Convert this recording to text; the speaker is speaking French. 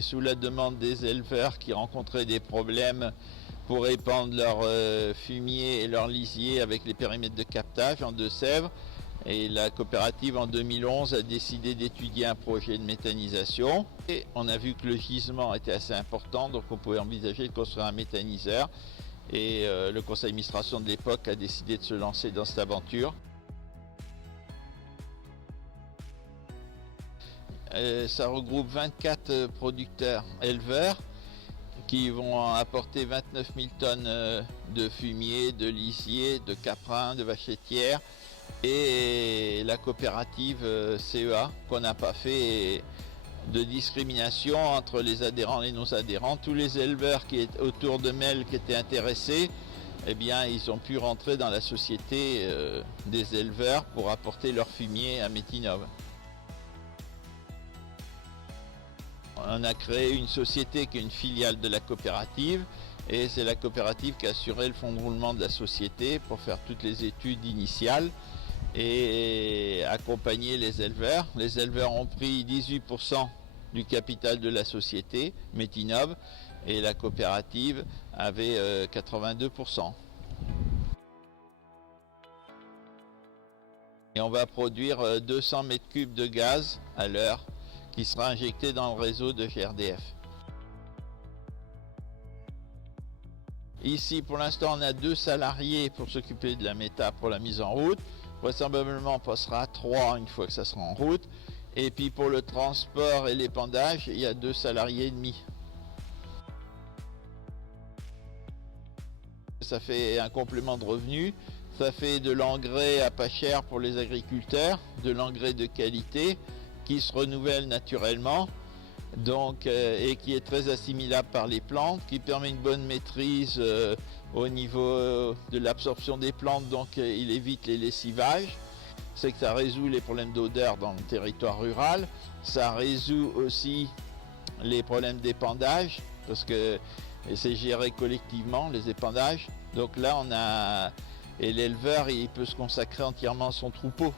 Sous la demande des éleveurs qui rencontraient des problèmes pour épandre leur fumier et leur lisier avec les périmètres de captage en Deux-Sèvres. Et la coopérative en 2011 a décidé d'étudier un projet de méthanisation. Et on a vu que le gisement était assez important, donc on pouvait envisager de construire un méthaniseur. Et le conseil d'administration de l'époque a décidé de se lancer dans cette aventure. Ça regroupe 24 producteurs éleveurs qui vont apporter 29 000 tonnes de fumier, de lisier, de caprins, de vaches laitières, et la coopérative CEA, qu'on n'a pas fait de discrimination entre les adhérents et les non-adhérents. Tous les éleveurs qui étaient autour de Mel qui étaient intéressés, eh bien, ils ont pu rentrer dans la société des éleveurs pour apporter leur fumier à Métinov. On a créé une société qui est une filiale de la coopérative, et c'est la coopérative qui a assuré le fonds de roulement de la société pour faire toutes les études initiales et accompagner les éleveurs. Les éleveurs ont pris 18% du capital de la société, Métinov, et la coopérative avait 82%. Et on va produire 200 mètres cubes de gaz à l'heure qui sera injecté dans le réseau de GRDF. Ici, pour l'instant, on a 2 salariés pour s'occuper de la méta pour la mise en route. Vraisemblablement, on passera à 3 une fois que ça sera en route. Et puis pour le transport et l'épandage, il y a 2 salariés et demi. Ça fait un complément de revenus. Ça fait de l'engrais à pas cher pour les agriculteurs, de l'engrais de qualité qui se renouvelle naturellement, donc, et qui est très assimilable par les plantes, qui permet une bonne maîtrise au niveau de l'absorption des plantes, donc il évite les lessivages. C'est que ça résout les problèmes d'odeur dans le territoire rural. Ça résout aussi les problèmes d'épandage, parce que c'est géré collectivement, les épandages. Donc là, et l'éleveur, il peut se consacrer entièrement à son troupeau.